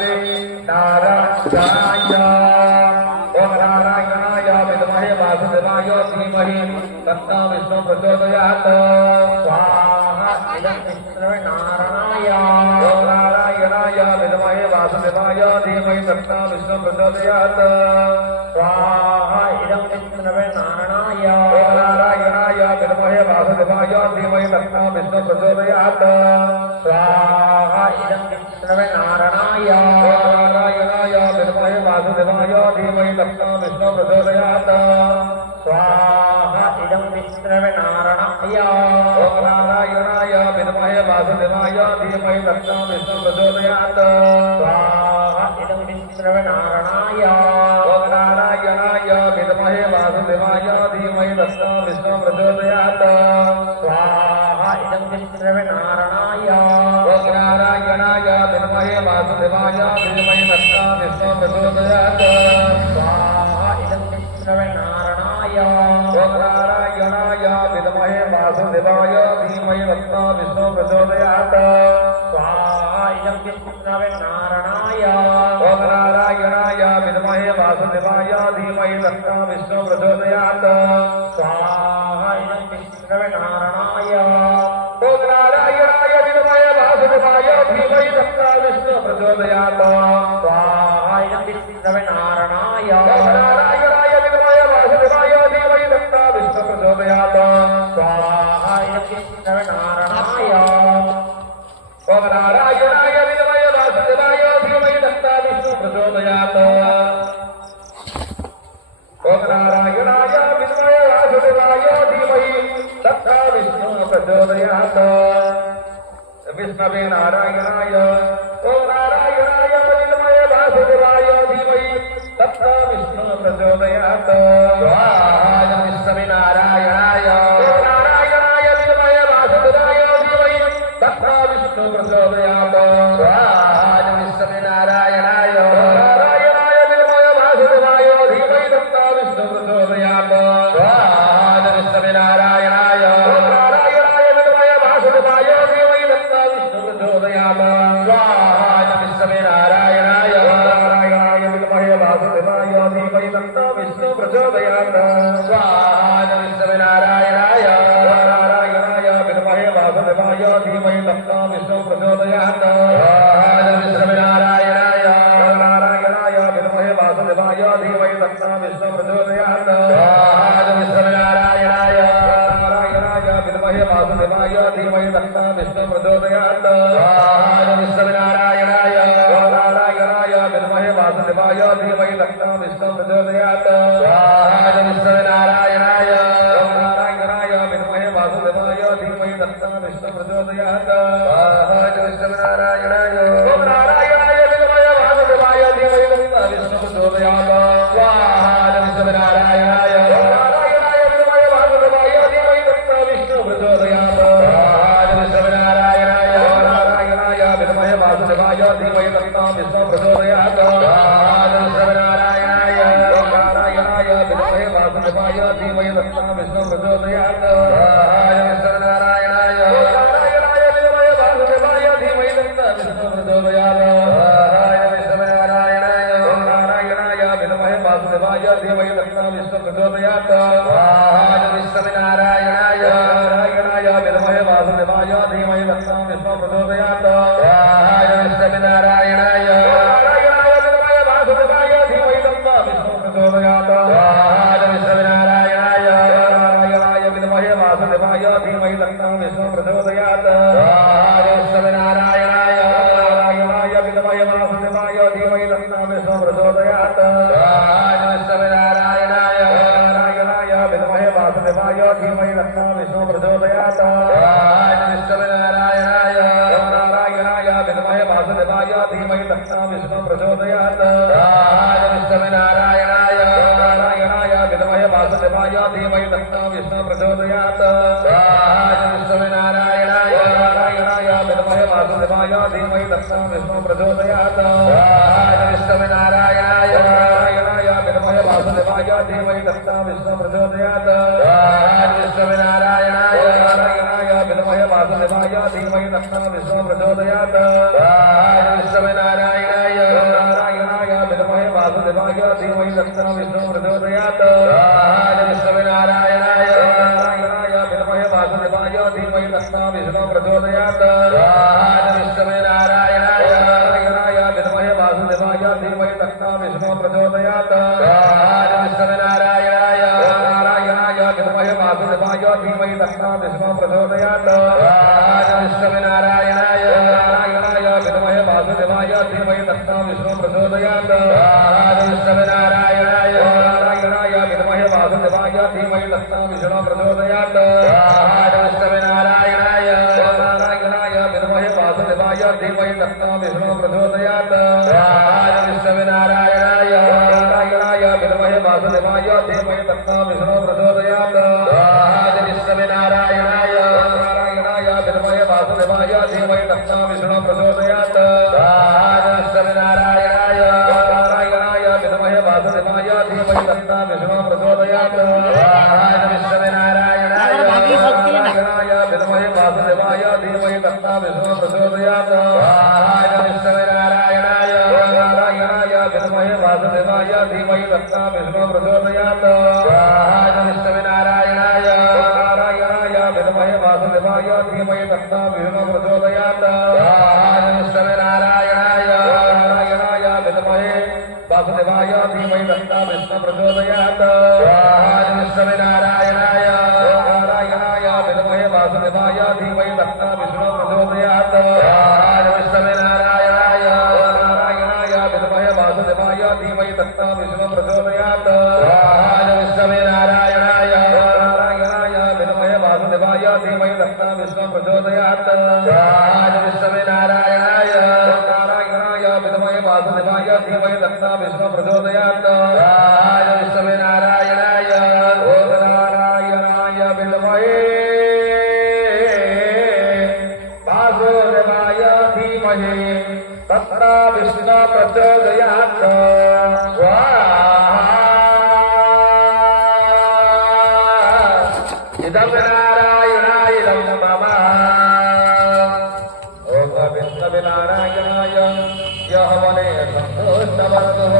विष्णवे नारायणाय ओम नारायणाय विद्महे वासुदेवाय धीमहि तन्नो विष्णु प्रचोदयात् स्वाहा इदं विष्णवे नारायणाय ओम नारायणाय विद्महे वासुदेवाय धीमहि तन्नो विष्णु प्रचोदयात् स्वाहा इदं विष्णवे नारायणाय ओम नारायणाय विद्महे वासुदेवाय धीमहि तन्नो विष्णु प्रचोदयात् स्वाहा इदं विष्णवे नारायणाय ओम नारायणाय विद्महे वासुदेवाय धीमहि तन्नो विष्णु प्रचोदयात् स्वाहा इदं विष्णवे नारायणाय ओम नारायणाय विद्महे वासुदेवाय धीमहि तन्नो विष्णु प्रचोदयात् स्वाहा इदं विष्णवे नारायणाय ओम नारायणाय विद्महे वासुदेवाय धीमहि तन्नो विष्णु प्रचोदयात् स्वाहा इदं विष्णवे नारायणाय ओम नारायणाय विद्महे वासुदेवाय धीमहि तन्नो विष्णु प्रचोदयात् स्वाहा इदं विष्णवे नारायणाय ओम नारायणाय विद्महे वासुदेवाय धीमहि तन्नो विष्णु प्रचोदयात् स्वाहा इदं विष्णवे नारायणाय ओम नारायणाय विद्महे वासुदेवाय धीमहि तन्नो विष्णु प्रचोदयात् स्वाहा इदं विष्णवे नारायणाय ओम नारायणाय विद्महे वासुदेवाय धीमहि तन्नो विष्णु प्रचोदयात् स्वाहा इदं विष्णवे नारायणाय ओम नारायणाय विद्महे वासुदेवाय धीमहि तन्नो विष्णु प्रचोदयात् स्वाहा इदं विष्णवे नारायणाय ओम नारायणाय विद्महे वासुदेवाय धीमहि तन्नो विष्णु प्रचोदयात् ओम नारायणाय विद्महे वासुदेवाय धीमहि तन्नो विष्णु प्रचोदयात् विष्णवे नारायणाय ओम नारायणाय विद्महे वासुदेवाय धीमहि तन्नो विष्णु प्रचोदयात् स्वाहा विष्णवे नारायणाय ओम नारायणाय विद्महे वासुदेवाय धीमहि तन्नो विष्णु प्रचोदयात् स्वाहा विष्णवे नारायणाय ओम नारायणाय विद्महे वासुदेवाय धीमहि तन्नो विष्णु प्रचोदयात् स्वाहा विष्णवे नारायणाय ओम नारायणाय विद्महे वासुदेवाय धीमहि तन्नो विष्णु प्रचोदयात् स्वाहा विष्णवे नारायणाय ओम नारायणाय विद्महे वासुदेवाय धीमहि तन्नो विष्णु प्रचोदयात् स्वाहा विष्णवे नारायणाय ओम नारायणाय विद्महे वासुदेवाय धीमहि तन्नो विष्णु प्रचोदयात् स्वाहा विष्णवे नारायणाय ओम नारायणाय विद्महे वासुदेवाय धीमहि तन्नो विष्णु प्रचोदयात् स्वाहा विष्णवे नारायणाय नारायणाय विद्महे वासुदेवाय धीमहि तन्नो विष्णु प्रचोदयात् स्वाहा विष्णवे नारायणाय ओम नारायणाय विद्महे वासुदेवाय धीमहि तन्नो विष्णु प्रचोदयात् स्वाहा विष्णवे नारायणाय ओम नारायणाय विद्महे वासुदेवाय धीमहि तन्नो विष्णु प्रचोदयात् स्वाहा विष्णवे नारायणाय ओम नारायणाय विद्महे वासुदेवाय धीमहि तन्नो विष्णु प्रचोदयात् स्वाहा विष्णवे नारायणाय ओम नारायणाय विद्महे वासुदेवाय धीमहि तन्नो विष्णु प्रचोदयात् स्वाहा विष्णवे नारायणाय ओम नारायणाय विद्महे वासुदेवाय धीमहि तन्नो विष्णु प्रचोदयात् स्वाहा विष्णवे नारायणाय ओम नारायणाय विद्महे वासुदेवाय धीमहि तन्नो विष्णु प्रचोदयात् स्वाहा विष्णवे नारायणाय ओम नारायणाय विद्महे वासुदेवाय धीमहि तन्नो विष्णु प्रचोदयात् स्वाहा विष्णवे नारायणाय ओम नारायणाय विद्महे वासुदेवाय धीमहि तन्नो विष्णु प्रचोदयात् स्वाहा विष्णवे नारायणाय नारायणाय विद्महे वासुदेवाय धीमहि तन्नो विष्णु प्रचोदयात् स्वाहा विष्णवे नारायणाय नारायणाय विद्महे वासुदेवाय धीमहि तन्नो विष्णु प्रचोदयात् स्वाहा विष्णवे नारायणाय नारायणाय विद्महे वासुदेवाय धीमहि तन्नो विष्णु प्रचोदयात् स्वाहा विष्णवे नारायणाय नारायणाय विद्महे वासुदेवाय धीमहि तन्नो विष्णु प्रचोदयात् स्वाहा विष्णवे नारायणाय नारायणाय विद्महे वासुदेवाय धीमहि तन्नो विष्णु प्रचोदयात् स्वाहा विष्णवे नारायणाय नारायणाय विद्महे वासुदेवाय धीमहि तन्नो विष्णु प्रचोदयात् स्वाहा विष्णवे नारायणाय नारायणाय विद्महे वासुदेवाय धीमहि तन्नो विष्णु प्रचोदयात् स्वाहा विष्णवे नारायणाय नारायणाय विद्महे वासुदेवाय धीमहि तन्नो विष्णु प्रचोदयात् स्वाहा विष्णवे नारायणाय नारायणाय विद्महे वासुदेवाय धीमहि तन्नो विष्णु प्रचोदयात् स्वाहा विष्णवे नारायणाय नारायणाय विद्महे वासुदेवाय धीमहि तन्नो विष्णु प्रचोदयात् स्वाहा विष्णवे नारायणाय धीमहि तन्नो विष्णुः प्रचोदयात् विष्णुनारायणाय विद्महे वासुदेवाय धीमहि तन्नो विष्णुः प्रचोदयात् विष्णुनारायणाय विद्महे वासुदेवाय धीमहि तन्नो विष्णुः प्रचोदयात् विष्णुनारायणाय विद्महे वासुदेवाय धीमहि तन्नो विष्णुः प्रचोदयात् विष्णुनारायणाय विद्महे वासुदेवाय धीमहि तन्नो विष्णुः प्रचोदयात् विष्णुनारायणाय विद्महे वासुदेवाय धीमहि तन्नो विष्णुः प्रचोदयात् विष्णुनारायणाय विद्महे वासुदेवाय धीमहि तन्नो विष्णुः प्रचोदयात् विष्णुनारायणाय विद्महे वासुदेवाय धीमहि तन्नो विष्णुः प्रचोदयात् विष्णुनारायणाय विद्महे वासुदेवाय धीमहि तन्नो विष्णुः प्रचोदयात् विष्णुनारायणाय विद्महे वासुदेवाय धीमहि तन्नो विष्णुः प्रचोदयात् विष्णुनारायणाय विद्महे वासुदेवाय धीमहि तन्नो विष्णुः प्रचोदयात् विष्णुनारायणाय विद्महे वासुदेवाय धीमहि तन्नो विष्णुः प्रचोदयात् विष्णुनारायणाय विद्महे वासुदेवाय धीमहि तन्नो विष्णुः प्रचोदयात् विष्णुनारायणाय विद्महे वासुदेवाय धीमहि तन्नो विष्णुः प्रचोदयात् विष्णुनारायणाय विद्महे वासुदेवाय धीमहि तन्नो विष्णुः प्रचोदयात् विष्णुनारायणाय विद्महे वासुदेवाय धीमहि तन्नो विष्णुः प्रचोदयात् विष्णुनारायणाय विद्महे वासुदेवाय धीमहि तन्नो विष्णुः प्रचोदयात् विष्णुनारायणाय विद्महे वासुदेवाय धीमहि तन्नो विष्णुः प्रचोदयात् विष्णुनारायणाय नारायणाय विद्महे वासुदेवाय धीमहि तन्नो विष्णुः प्रचोदयात् इदं नारायणाय इदं मम ओम विष्णुनारायणाय यः वने सन्तोषवर्धः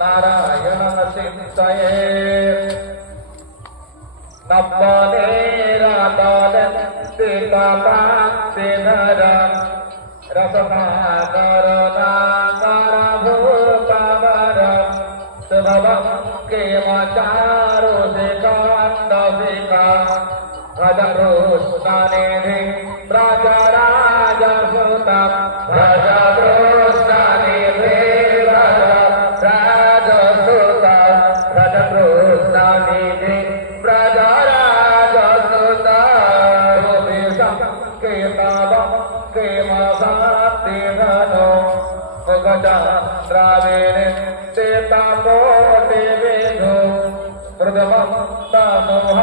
नारायण चिन्तये नवनेरादानन्ते कान्ते नरं रसनाकरनाकरभूतवरं सुभवं केमचारो सेकान्तसिका भजकृष्णनिधि व्रजराजसुतं भजकृष्णनिधि व्रजराजसुतं भजकृष्णनिधि व्रजराजसुतं केतवं केमसातिधनो मुखचन्द्रावेणे तेताकोटिविधो मृदमं तनुहासुहासजुतं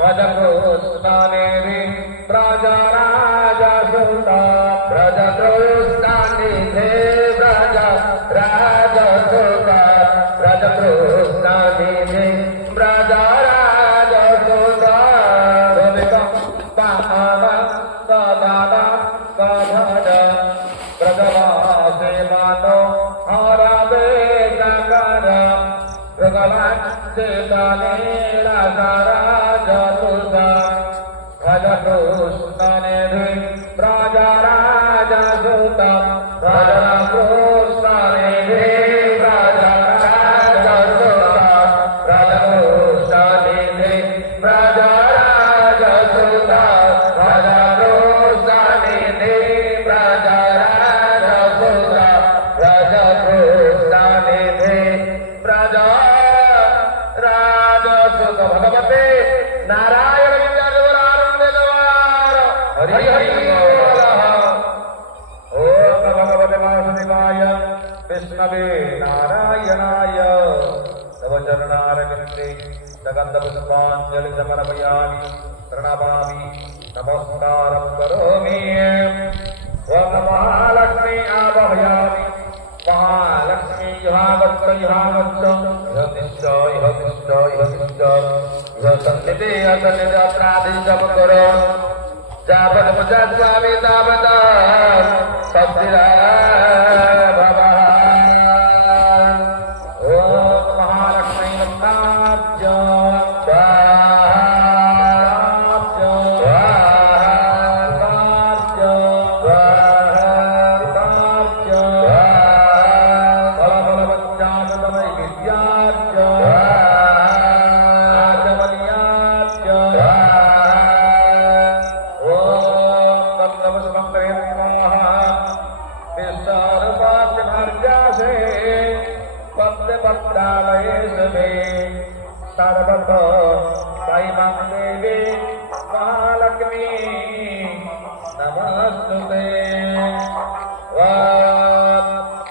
भजकृष्णनिधि व्रजराजसुतं भजकृष्णनिधि व्रजराजसुतं भजकृष्णनिधि व्रजराजसुतं पावनं सदा सभज व्रजवासे मानो हरवे सकल मृगलाञ्चितनीलसराजसुतं भजकृष्णनिधि व्रजराजसुतं भजकृष्णनिधि व्रजराजसुतं भजकृष्णनिधि व्रजराजसुतं भजकृष्णनिधि व्रजराजसुतं भजकृष्णनिधि व्रजराजसुत भगवते नारायण विद्याधर हरि हरि ओम भगवते वासुदेवाय विष्णवे नारायणाय तव चरणारविन्दे सगन्धपुष्पाञ्जलि समर्पयामि प्रणमामि नमस्कारं करोमि ओम महालक्ष्मी आवाहयामि महालक्ष्मी युहावत्त युहावत्त इह सन्निधि असन्निधि अपराधी जप करो जापदमुचास्वामी तावत स्वस्तिराभवः। ओम महालक्ष्मी नमः सर्वतो साईं देवी महालक्ष्मी नमस्तुते।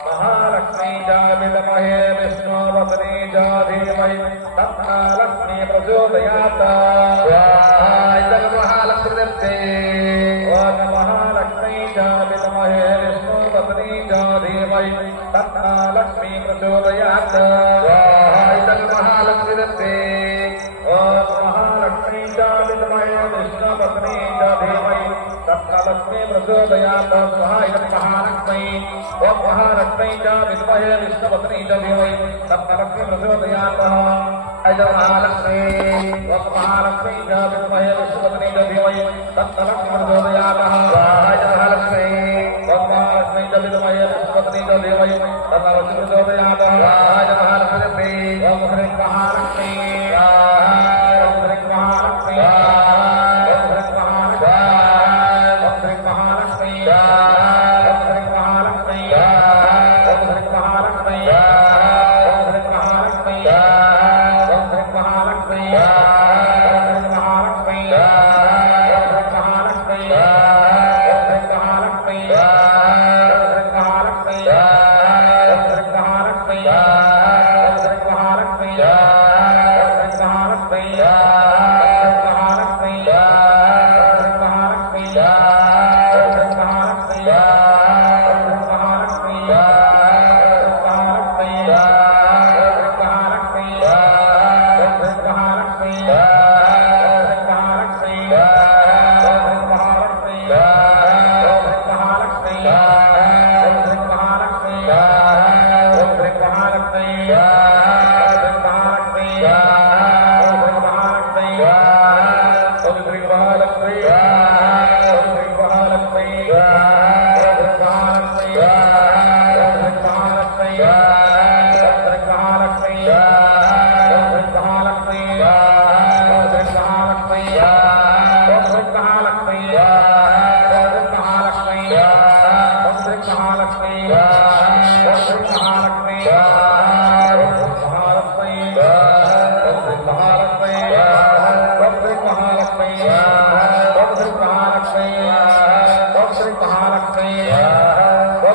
महालक्ष्मी च विद्महे विष्णुपत्नी च धीमहि तन्नो लक्ष्मी प्रचोदयात्। महालक्ष्मी ओम महालक्ष्मी च विद्महे विष्णुपत्नी च धीमहि तन्नो लक्ष्मी प्रचोदयात्। महालक्ष्मी ओम महालक्ष्मी च विद्महे विष्णुपत्नी च धीमहि तन्नो लक्ष्मी प्रचोदयात्। महालक्ष्मी ओम महालक्ष्मी च विद्महे विष्णुपत्नी च धीमहि तन्नो लक्ष्मी प्रचोदयात्। महालक्ष्मी ओम महालक्ष्मी च विद्महे विष्णुपत्नी च धीमहि तन्नो लक्ष्मी प्रचोदयात्। महालक्ष्मी ओम महालक्ष्मी च विद्महे विष्णुपत्नी च धीमहि तन्नो लक्ष्मी प्रचोदयात्। महालक्ष्मी ओम ह्रीं महालक्ष्मी ओम ह्रीं महालक्ष्मी ओम ह्रीं महालक्ष्मी ओम ह्रीं महालक्ष्मी ओम ह्रीं महालक्ष्मी ओम ह्रीं महालक्ष्मी ओम ह्रीं महालक्ष्मी ओम ह्रीं महालक्ष्मी ओम ह्रीं महालक्ष्मी ओम ह्रीं महालक्ष्मी ओम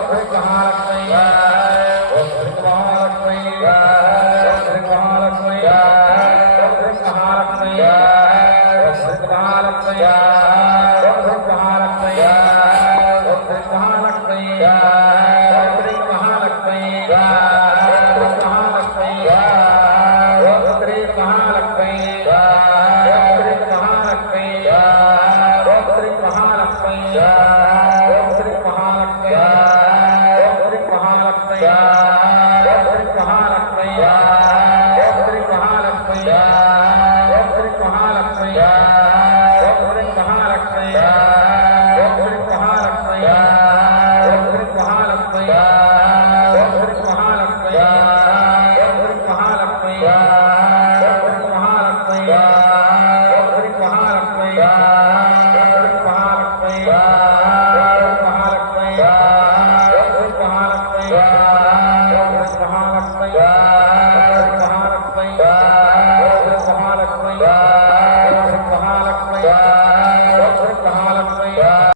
ह्रीं महालक्ष्मी Yeah.